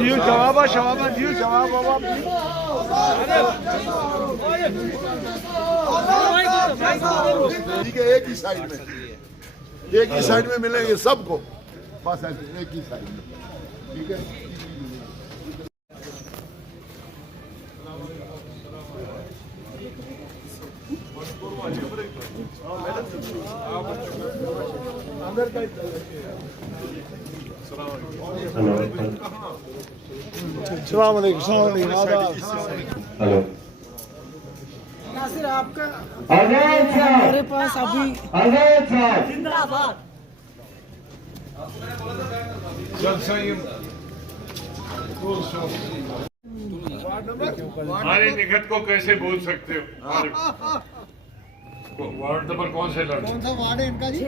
दियो जवाब दियो जवाब ठीक है, एक ही साइड में मिलेंगे सबको, बस एक ही साइड में, ठीक है। हेलो नासिर, आपका हमारे पास अभी जिंदाबाद। हमारे निखत को कैसे बोल सकते हो? वार्ड नंबर कौन से लड़? कौन सा वार्ड है इनका जी?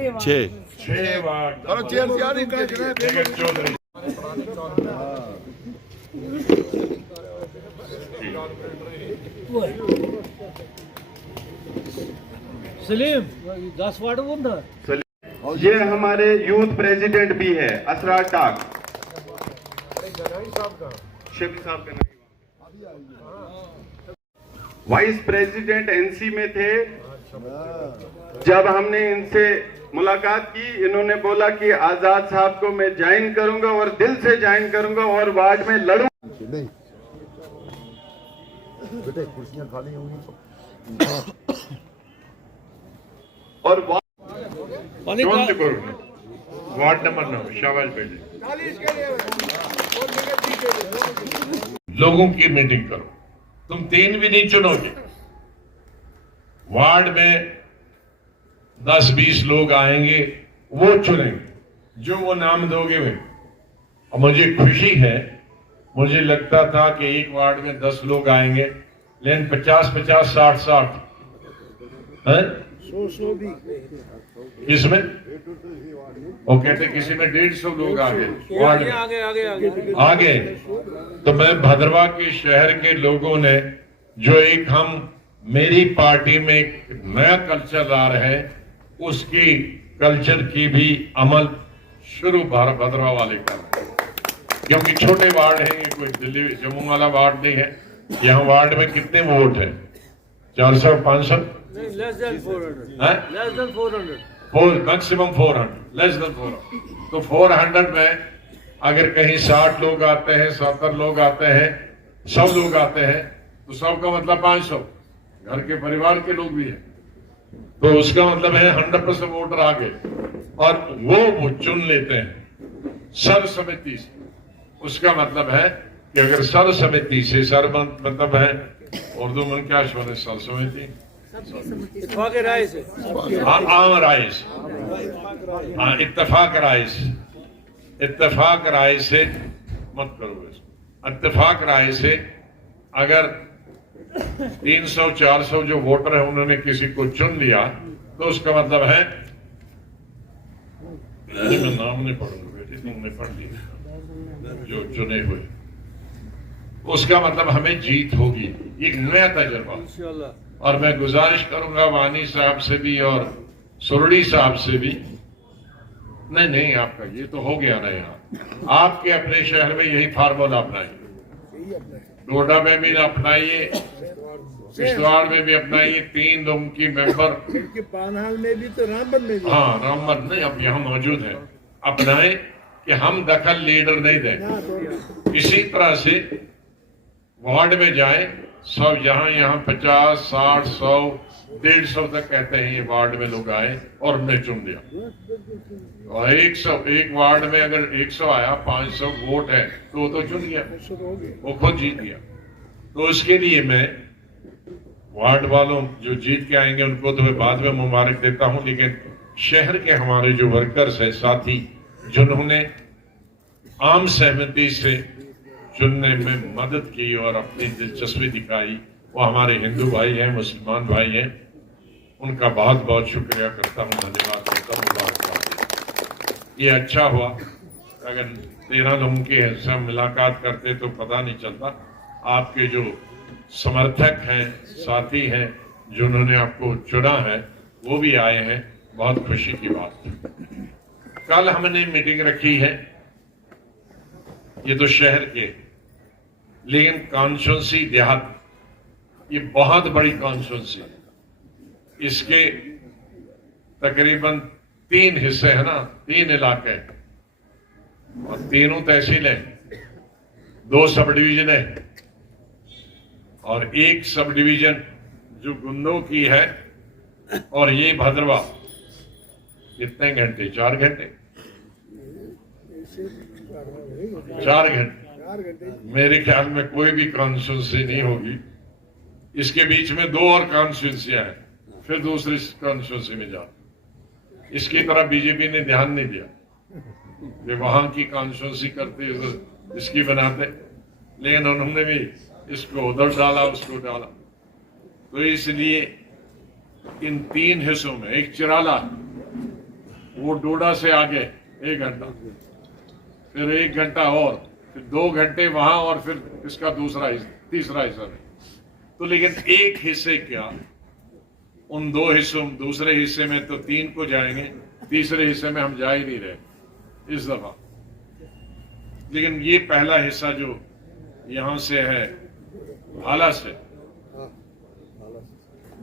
6 वार्ड। निखत चौधरी। सलीम 10 वार्ड बंदा। ये हमारे यूथ प्रेसिडेंट भी है असरार टाक, शिव साहब का नहीं। वाइस प्रेसिडेंट एनसी में थे। जब हमने इनसे मुलाकात की, इन्होंने बोला कि आजाद साहब को मैं ज्वाइन करूंगा और दिल से ज्वाइन करूंगा और वार्ड में लड़ूंगा। नहीं बेटे, कुर्सियां खाली होंगी और वार्ड नंबर 9 शाबाश बेटे। लोगों की मीटिंग करो। तुम 3 भी नहीं चुनोगे। वार्ड में 10-20 लोग आएंगे, वो चुनेंगे जो वो नाम दोगे वे। और मुझे खुशी है, मुझे लगता था कि एक वार्ड में 10 लोग आएंगे, लेकिन 50-50, 60-60 है। 100 भी इसमें वो कहते किसी में 150 लोग आ गए वार्ड में। आगे तो मैं भद्रवाह के शहर के लोगों ने जो एक हम मेरी पार्टी में एक नया कल्चर ला रहे हैं, उसकी कल्चर की भी अमल शुरू भद्रवाह वाले कर रहे हैं। क्योंकि छोटे वार्ड हैं, ये कोई दिल्ली जम्मू वाला वार्ड नहीं है। यहाँ वार्ड में कितने वोट हैं? 400-500? Less than 400। Maximum 400, less than 400। तो 400 में अगर कहीं 60 लोग आते हैं, 70 लोग आते हैं, 100 लोग आते हैं, तो 100 का मतलब 500 घर के परिवार के लोग भी हैं। तो उसका मतलब है 100% वोटर आ गए और वो चुन लेते हैं सर्वसम्मति से। उसका मतलब है कि अगर सर्वसम्मति से, मतलब है उर्दू में क्या शब्द है? सर्वसम्मति, इत्तेफाक राय से। आम राय से, हाँ, इत्तेफाक राय से मत करो इसको। इत्तेफाक राय से अगर 300-400 जो वोटर है उन्होंने किसी को चुन लिया, तो उसका मतलब है, मैं नाम नहीं पढ़ूंगा बेटे, तुमने पढ़ लिया जो चुने हुए, उसका मतलब हमें जीत होगी। एक नया तजर्बा। और मैं गुजारिश करूंगा वानी साहब से भी और सुरड़ी साहब से भी, नहीं आपका ये तो हो गया ना, यहाँ आपके अपने शहर में यही फार्मूला अपनाइए, डोडा में भी अपनाइए, किश्तवाड़ में भी अपनाइए। 3 लोगों की मेंबर, पानहाल में भी तो रामबन में भी। हाँ, रामबन नहीं, अब यहाँ मौजूद है। अपनाए कि हम दखल लीडर नहीं दें। इसी तरह से वार्ड में जाए, सब यहाँ 50, 60, 100, 150 तक कहते हैं ये वार्ड में लोग आए और हमने चुन लिया। और 100 एक वार्ड में अगर 100 आया, 500 वोट है, तो वो तो चुन गया, वो खुद जीत गया। तो उसके लिए मैं वार्ड वालों जो जीत के आएंगे उनको तो मैं बाद में मुबारक देता हूं, लेकिन शहर के हमारे जो वर्कर्स हैं, साथी, जिन्होंने आम सहमति से चुनने में मदद की और अपनी दिलचस्पी दिखाई, वो हमारे हिंदू भाई हैं, मुसलमान भाई हैं, उनका बहुत बहुत शुक्रिया करता हूँ, धन्यवाद करता हूँ, मुबारकबाद। ये अच्छा हुआ, अगर 13 लोगों के से मुलाकात करते तो पता नहीं चलता। आपके जो समर्थक हैं, साथी हैं, जिन्होंने आपको चुना है, वो भी आए हैं, बहुत खुशी की बात। कल हमने मीटिंग रखी है, ये तो शहर के, लेकिन कॉन्स्टिट्यूंसी देहात ये बहुत बड़ी कॉन्स्टिट्यूंसी है। इसके तकरीबन 3 हिस्से हैं ना, 3 इलाके और तीनों तहसीलें, 2 सब डिवीजन है और 1 सब डिवीजन जो गुंदों की है, और ये भद्रवा। कितने घंटे? 4 घंटे 4 घंटे। मेरे ख्याल में कोई भी कॉन्स्टिट्यूंसी नहीं होगी। इसके बीच में 2 और कॉन्स्टिट्यूंसियां हैं, फिर दूसरी कॉन्स्टिट्यूंसी में जाओ। इसकी तरफ बीजेपी ने ध्यान नहीं दिया कि वहां की कॉन्स्टिट्यूंसी करते इसकी बनाते, लेकिन उन्होंने भी इसको उधर डाला, उसको डाला। तो इसलिए इन 3 हिस्सों में, एक चिराला, वो डोडा से आगे 1 घंटा, फिर 1 घंटा और, फिर 2 घंटे वहां, और फिर इसका तीसरा हिस्सा नहीं। तो लेकिन एक हिस्से क्या, उन 2 हिस्सों, दूसरे हिस्से में तो 3 को जाएंगे, तीसरे हिस्से में हम जा ही नहीं रहे इस दफा। लेकिन ये पहला हिस्सा जो यहां से है,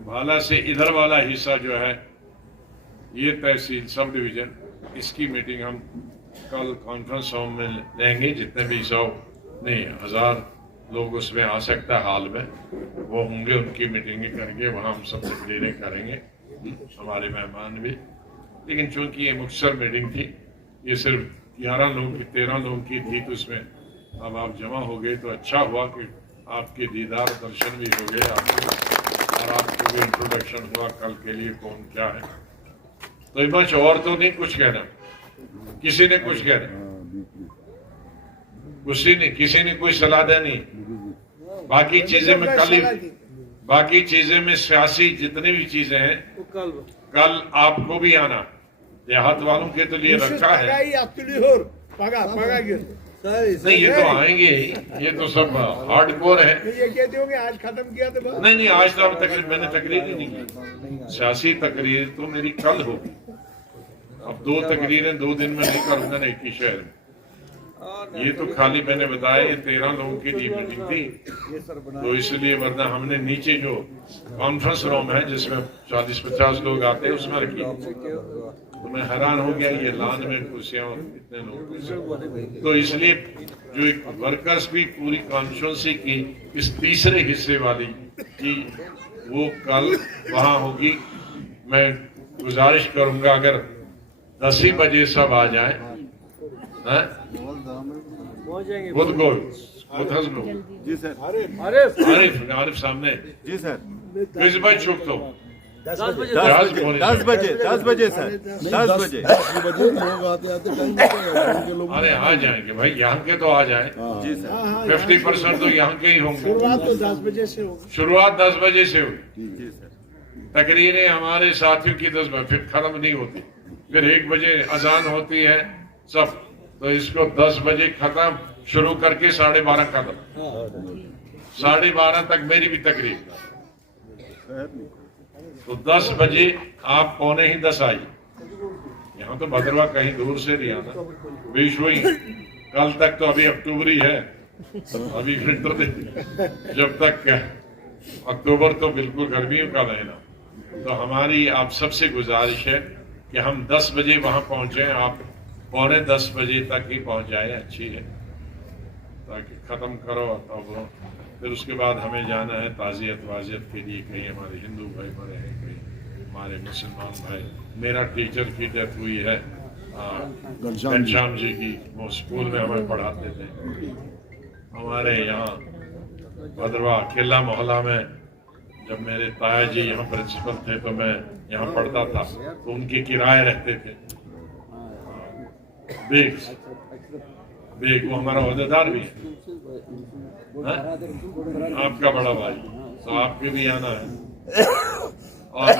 भाला से इधर वाला हिस्सा जो है, ये तहसील सब डिवीजन, इसकी मीटिंग हम कल कॉन्फ्रेंस हॉल में लेंगे। जितने भी 100 नहीं 1000 लोग उसमें आ सकता है, हाल में वो होंगे, उनकी मीटिंगें करेंगे, वहां हम सब तकरीरें करेंगे, हमारे मेहमान भी। लेकिन चूंकि ये मुख्तसर मीटिंग थी, ये सिर्फ 11 लोगों की 13 लोगों की थी, तो इसमें अब आप जमा हो गए तो अच्छा हुआ कि आपके दीदार दर्शन भी हो गए आपको, और आपको भी इंट्रोडक्शन हुआ कल के लिए कौन क्या है। तो बस और तो नहीं कुछ कहना, किसी ने कुछ कहना, किसी ने कोई सलाह देनी। बाकी चीजें में बाकी चीजें में सियासी जितनी भी चीजें हैं, कल आपको भी आना, देहात वालों के तो लिए रखा है। नहीं, ये तो आएंगे ही, ये तो सब हार्डकोर है। ये कहते होंगे आज खत्म किया तो नहीं, आज तो मैंने तकरीर ही नहीं की। सियासी तकरीर तो मेरी कल होगी। अब 2 तकरीरें 2 दिन में नहीं करूंगा ना एक ही शहर में। ये तो खाली मैंने बताया, ये 13 लोगों की मीटिंग थी, तो इसलिए, वरना हमने नीचे जो कॉन्फ्रेंस रूम है जिसमें 40-50 लोग आते हैं, उसमें रखी। तो मैं हैरान हो गया, ये लान में कुर्सियां और इतने लोग। तो इसलिए जो वर्कर्स भी पूरी कॉन्स्टिट्यूंसी की इस तीसरे हिस्से वाली की, वो कल वहां होगी। मैं गुजारिश करूंगा अगर 10 ही बजे सब आ जाए, जी सर। आरिफ सामने, जी सर। किस भाई चुप तो 10 बजे सर, 10 बजे लोग आते अरे आ जाएंगे भाई, यहाँ के तो आ जाए। जी सर। 50% तो यहाँ के ही होंगे। शुरुआत तो 10 बजे से होगी। शुरुआत 10 बजे से होगी। जी सर। तकरीरें हमारे साथियों की 10 बजे, फिर खत्म नहीं होती, फिर 1 बजे अजान होती है सब। तो इसको 10 बजे खत्म शुरू करके 12:30 खत्म, 12:30 तक मेरी भी तकरीर। तो 10 बजे आप 9:45 आइए। यहाँ तो भद्रवा कहीं दूर से नहीं आना, बीच हुई। कल तक तो अभी अक्टूबर ही है, अभी विंटर जब तक अक्टूबर तो बिल्कुल गर्मियों का महीना। तो हमारी आप सबसे गुजारिश है कि हम 10 बजे वहां पहुंचे, आप 9:45 बजे तक ही पहुंच जाए, अच्छी है, ताकि खत्म करो। तब फिर उसके बाद हमें जाना है ताज़ियत वाजियत के लिए, कहीं हमारे हिंदू भाई मरे हैं, कहीं हमारे मुसलमान भाई। मेरा टीचर की डेथ हुई है, घनश्याम जी की, वो स्कूल में हमें पढ़ाते थे। हमारे यहाँ भद्रवा किला मोहल्ला में जब मेरे ताया जी यहाँ प्रिंसिपल थे, तो मैं यहाँ पढ़ता था, तो उनके किराए रहते थे बेग, वो हमारा ओहदेदार भी है, आपका बड़ा भाई, तो आपके भी आना है। और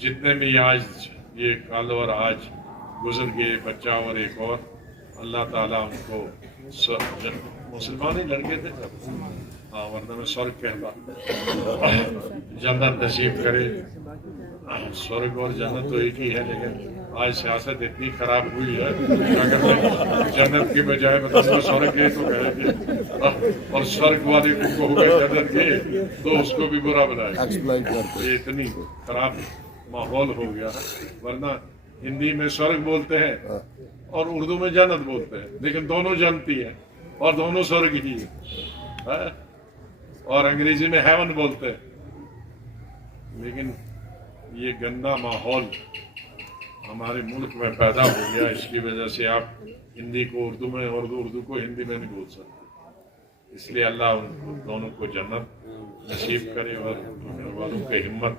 जितने भी आज ये कल और आज गुजर गए बच्चा और एक और, अल्लाह ताला उनको मुसलमान ही लड़के थे हाँ, वरना मैं स्वर्ग कहता, जन्नत नसीब करे। स्वर्ग और जन्नत तो एक ही है, लेकिन आज सियासत इतनी खराब हुई है, अगर मैं जन्नत के बजाय बताऊंगा स्वर्ग के तो कहेंगे, और स्वर्ग वाले को कहोगे जन्नत के तो उसको भी बुरा बनाएगा। ये इतनी खराब माहौल हो गया है। वरना हिंदी में स्वर्ग बोलते हैं और उर्दू में जन्नत बोलते हैं, लेकिन दोनों जनती है और दोनों स्वर्ग ही है। और अंग्रेजी में हेवन बोलते हैं। लेकिन ये गंदा माहौल हमारे मुल्क में पैदा हो गया, इसकी वजह से आप हिंदी को उर्दू में और उर्दू को हिंदी में नहीं बोल सकते। इसलिए अल्लाह उन दोनों को जन्नत नसीब करे और घर वालों को हिम्मत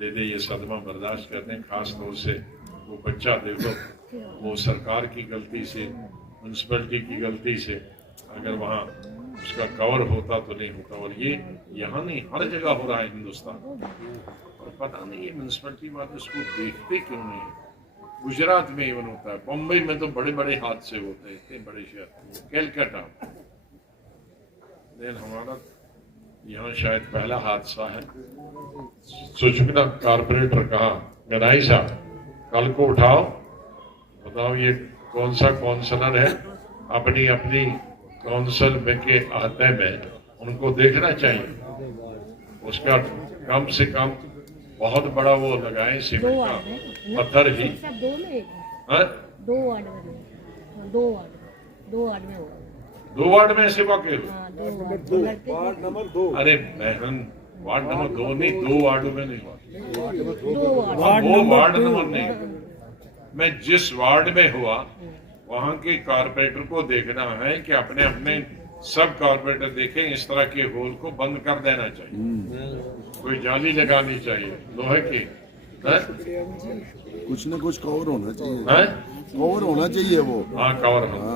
दे दे ये सदमा बर्दाश्त करने। खास तौर से वो बच्चा देखो, वो सरकार की गलती से, म्यूनसिपलिटी की गलती से अगर वहाँ उसका कवर होता तो नहीं होता। और ये यहाँ नहीं, हर जगह हो रहा है हिंदुस्तान। और पता नहीं ये म्यूनसिपलिटी वाले उसको देखते क्यों नहीं। गुजरात में इवन होता है, बम्बई में तो बड़े बड़े हादसे होते हैं, इतने बड़े शहर, कैलकाटा। लेकिन हमारा यहाँ शायद पहला हादसा है। सुचना कारपोरेटर कहा, गनाई साहब कल को उठाओ, बताओ ये कौन सा काउंसलर है, अपनी अपनी काउंसिल में के अहते में उनको देखना चाहिए। उसका कम से कम बहुत बड़ा वो लगाए सीमेंट का पत्थर ही। दो वार्ड में ऐसे वाकई वार्ड नंबर 2। अरे बहन, वार्ड नंबर 2 नहीं, 2 वार्डों में नहीं हुआ। वार्ड नंबर नहीं, मैं जिस वार्ड में हुआ वहां के कारपोरेटर को देखना है कि अपने अपने सब कारपोरेटर देखें, इस तरह के होल को बंद कर देना चाहिए। कोई जाली लगानी चाहिए लोहे की। कुछ न कुछ कवर होना चाहिए, कवर होना चाहिए वो। हाँ कवर होना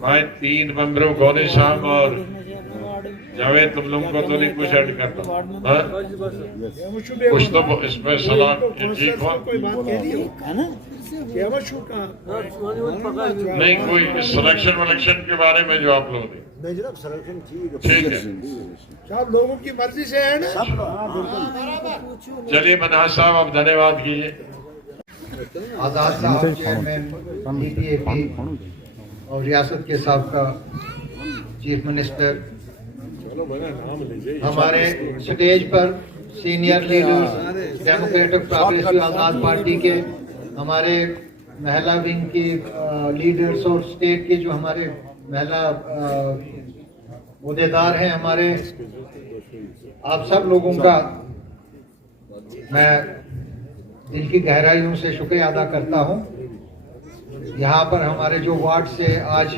भाई। 3 मेंबरों गौरी साहब और जावेद, तुम लोगों को तो नहीं कुछ ऐड करता। कुछ तो इसमें सलाह ठीक हुआ नहीं। कोई सिलेक्शन वलेक्शन के बारे में जो आप लोग ठीक है, सब लोगों की मर्जी से है ना। चलिए मनहाज साहब आप धन्यवाद कीजिए। आजाद साहब चेयरमैन DPAP और रियासत के साबका चीफ मिनिस्टर, हमारे स्टेज पर सीनियर लीडर्स डेमोक्रेटिक प्रोग्रेसिव आजाद पार्टी के, हमारे महिला विंग की लीडर्स और स्टेट के जो हमारे महिला ओहदेदार हैं हमारे, आप सब लोगों का मैं दिल की गहराइयों से शुक्रिया अदा करता हूं। यहाँ पर हमारे जो वार्ड से आज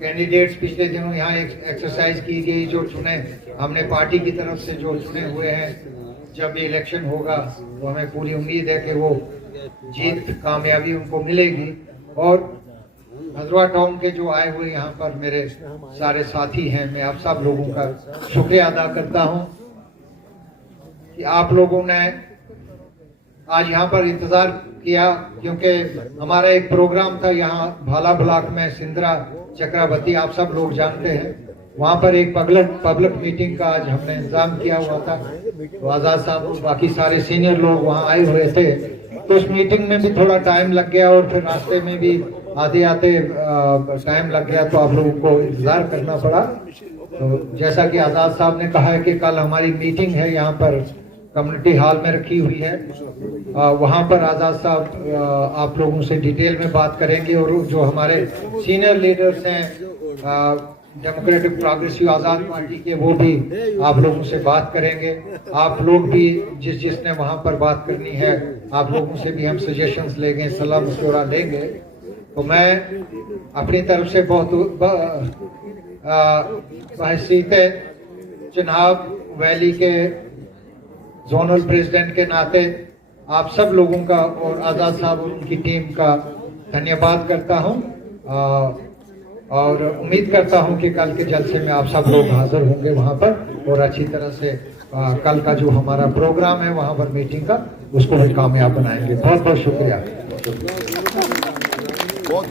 कैंडिडेट्स पिछले दिनों यहाँ एक्सरसाइज की गई, जो चुने हमने पार्टी की तरफ से जो चुने हुए हैं, जब ये इलेक्शन होगा तो हमें पूरी उम्मीद है कि वो जीत कामयाबी उनको मिलेगी। और हजरा टाउन के जो आए हुए यहाँ पर मेरे सारे साथी हैं, मैं आप सब लोगों का शुक्रिया अदा करता हूँ कि आप लोगों ने आज यहाँ पर इंतजार किया, क्योंकि हमारा एक प्रोग्राम था यहाँ भाला ब्लॉक में, सिंदरा चक्रावती, आप सब लोग जानते हैं। वहाँ पर एक पब्लिक मीटिंग का आज हमने इंतजाम किया हुआ था। तो आजाद साहब और बाकी सारे सीनियर लोग वहाँ आए हुए थे, तो उस मीटिंग में भी थोड़ा टाइम लग गया और फिर रास्ते में भी आते आते टाइम लग गया, तो आप लोगों को इंतजार करना पड़ा। तो जैसा कि आजाद साहब ने कहा है कि कल हमारी मीटिंग है यहाँ पर कम्युनिटी हॉल में रखी हुई है, वहाँ पर आजाद साहब आप लोगों से डिटेल में बात करेंगे। और जो हमारे सीनियर लीडर्स हैं डेमोक्रेटिक प्रोग्रेसिव आजाद पार्टी के, वो भी आप लोगों से बात करेंगे। आप लोग भी जिसने वहाँ पर बात करनी है, आप लोगों से भी हम सजेशंस लेंगे, सलाह मशवरा लेंगे। तो मैं अपनी तरफ से बहुत बहसीत चिनाब वैली के जोनल प्रेसिडेंट के नाते आप सब लोगों का और आजाद साहब और उनकी टीम का धन्यवाद करता हूं, और उम्मीद करता हूं कि कल के जलसे में आप सब लोग हाजिर होंगे वहां पर, और अच्छी तरह से कल का जो हमारा प्रोग्राम है वहां पर मीटिंग का, उसको भी कामयाब बनाएंगे। बहुत बहुत शुक्रिया। बहुत